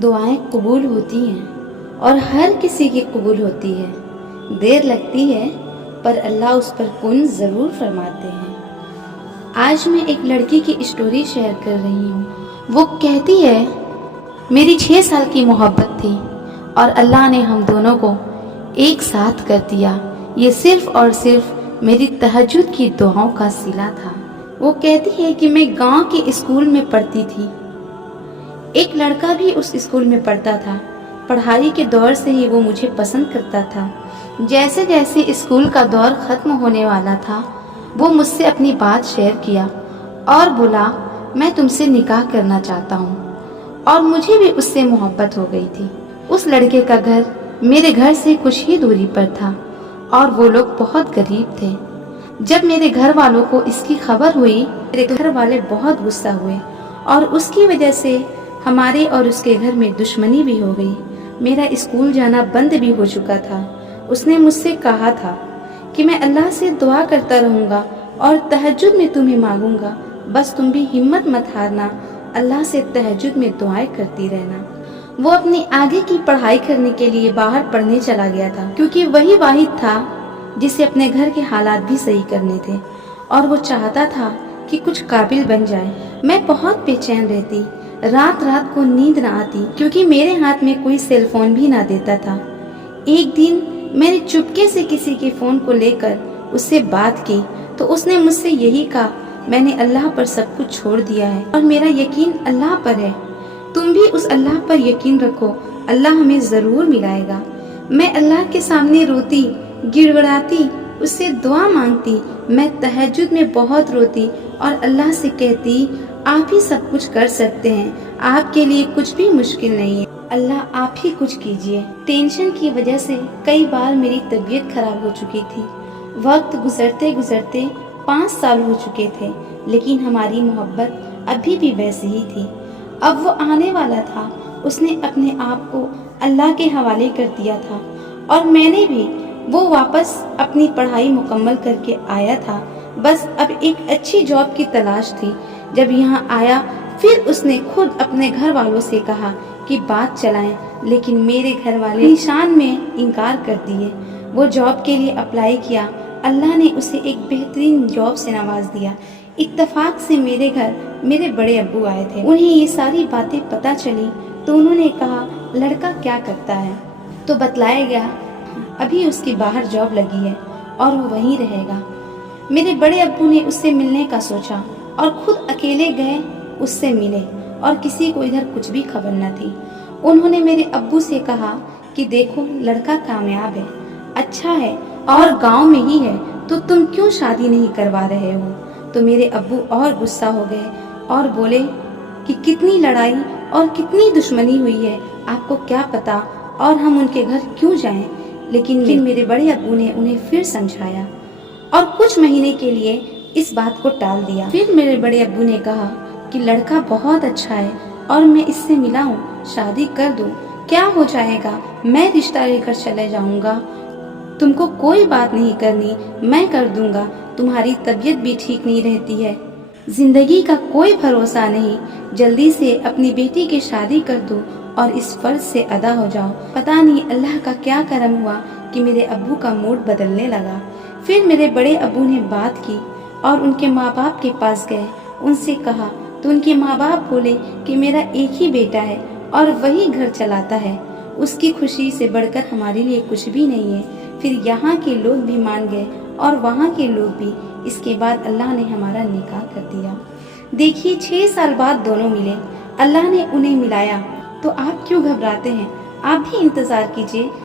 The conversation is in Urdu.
دعائیں قبول ہوتی ہیں اور ہر کسی کی قبول ہوتی ہے، دیر لگتی ہے پر اللہ اس پر کن ضرور فرماتے ہیں۔ آج میں ایک لڑکی کی اسٹوری شیئر کر رہی ہوں۔ وہ کہتی ہے، میری 6 سال کی محبت تھی اور اللہ نے ہم دونوں کو ایک ساتھ کر دیا، یہ صرف اور صرف میری تہجد کی دعاؤں کا صلہ تھا۔ وہ کہتی ہے کہ میں گاؤں کے اسکول میں پڑھتی تھی، ایک لڑکا بھی اس اسکول میں پڑھتا تھا۔ پڑھائی کے دور سے ہی وہ مجھے پسند کرتا تھا۔ جیسے جیسے اسکول کا دور ختم ہونے والا تھا، وہ مجھ سے اپنی بات شیئر کیا اور بولا، میں تم سے نکاح کرنا چاہتا ہوں، اور مجھے بھی اس سے محبت ہو گئی تھی۔ اس لڑکے کا گھر میرے گھر سے کچھ ہی دوری پر تھا اور وہ لوگ بہت غریب تھے۔ جب میرے گھر والوں کو اس کی خبر ہوئی، میرے گھر والے بہت غصہ ہوئے اور اس کی وجہ سے ہمارے اور اس کے گھر میں دشمنی بھی ہو گئی۔ میرا اسکول جانا بند بھی ہو چکا تھا۔ اس نے مجھ سے کہا تھا کہ میں اللہ سے دعا کرتا رہوں گا اور تہجد میں تمہیں مانگوں گا، بس تم بھی ہمت مت ہارنا، اللہ سے تہجد میں دعائیں کرتی رہنا۔ وہ اپنی آگے کی پڑھائی کرنے کے لیے باہر پڑھنے چلا گیا تھا، کیونکہ وہی واحد تھا جسے اپنے گھر کے حالات بھی صحیح کرنے تھے اور وہ چاہتا تھا کہ کچھ قابل بن جائے۔ میں بہت بے چین رہتی، رات رات کو نیند نہ آتی، کیونکہ میرے ہاتھ میں کوئی سیل فون بھی نہ دیتا تھا۔ ایک دن میں نے چپکے سے کسی کے فون کو لے کر اس سے بات کی تو اس نے مجھ سے یہی کہا، میں نے اللہ پر سب کچھ چھوڑ دیا ہے اور میرا یقین اللہ پر ہے، تم بھی اس اللہ پر یقین رکھو، اللہ ہمیں ضرور ملائے گا۔ میں اللہ کے سامنے روتی، گڑ گڑاتی، اس سے دعا مانگتی، میں تہجد میں بہت روتی اور اللہ سے کہتی، آپ ہی سب کچھ کر سکتے ہیں، آپ کے لیے کچھ بھی مشکل نہیں ہے، اللہ آپ ہی کچھ کیجئے۔ ٹینشن کی وجہ سے کئی بار میری طبیعت خراب ہو چکی تھی۔ وقت گزرتے گزرتے 5 سال ہو چکے تھے، لیکن ہماری محبت ابھی بھی ویسی ہی تھی۔ اب وہ آنے والا تھا، اس نے اپنے آپ کو اللہ کے حوالے کر دیا تھا اور میں نے بھی۔ وہ واپس اپنی پڑھائی مکمل کر کے آیا تھا، بس اب ایک اچھی جاب کی تلاش تھی۔ جب یہاں آیا پھر اس نے خود اپنے گھر والوں سے کہا کہ بات چلائیں، لیکن میرے گھر والے نشان میں انکار کر دیے۔ وہ جاب کے لیے اپلائی کیا، اللہ نے اسے ایک بہترین جاب سے نواز دیا۔ اتفاق سے میرے گھر میرے بڑے ابو آئے تھے، انہیں یہ ساری باتیں پتہ چلی تو انہوں نے کہا، لڑکا کیا کرتا ہے؟ تو بتلایا گیا ابھی اس کی باہر جاب لگی ہے اور وہ وہیں رہے گا۔ میرے بڑے ابو نے اس سے ملنے کا سوچا اور خود اکیلے گئے، اس سے ملے اور کسی کو ادھر کچھ بھی خبر نہ تھی۔ انہوں نے میرے ابو سے کہا کہ دیکھو لڑکا کامیاب ہے، اچھا ہے اور گاؤں میں ہی ہے، تو تم کیوں شادی نہیں کروا رہے ہو؟ تو میرے ابو اور غصہ ہو گئے اور بولے کہ کتنی لڑائی اور کتنی دشمنی ہوئی ہے، آپ کو کیا پتا، اور ہم ان کے گھر کیوں جائیں؟ لیکن میرے بڑے ابو نے انہیں پھر سمجھایا اور کچھ مہینے کے لیے اس بات کو ٹال دیا۔ پھر میرے بڑے ابو نے کہا کہ لڑکا بہت اچھا ہے اور میں اس سے ملا ہوں، شادی کر دو، کیا ہو جائے گا، میں رشتہ لے کر چلے جاؤں گا، تم کو کوئی بات نہیں کرنی، میں کر دوں گا، تمہاری طبیعت بھی ٹھیک نہیں رہتی ہے، زندگی کا کوئی بھروسہ نہیں، جلدی سے اپنی بیٹی کی شادی کر دو اور اس فرض سے ادا ہو جاؤ۔ پتہ نہیں اللہ کا کیا کرم ہوا کہ میرے ابو کا موڈ بدلنے لگا۔ پھر میرے بڑے ابو نے بات کی اور ان کے ماں باپ کے پاس گئے، ان سے کہا تو ان کے ماں باپ بولے کہ میرا ایک ہی بیٹا ہے اور وہی گھر چلاتا ہے، اس کی خوشی سے بڑھ کر ہمارے لیے کچھ بھی نہیں ہے۔ پھر یہاں کے لوگ بھی مان گئے اور وہاں کے لوگ بھی۔ اس کے بعد اللہ نے ہمارا نکاح کر دیا۔ دیکھیے 6 سال بعد دونوں ملے، اللہ نے انہیں ملایا، تو آپ کیوں گھبراتے ہیں؟ آپ بھی انتظار کیجیے۔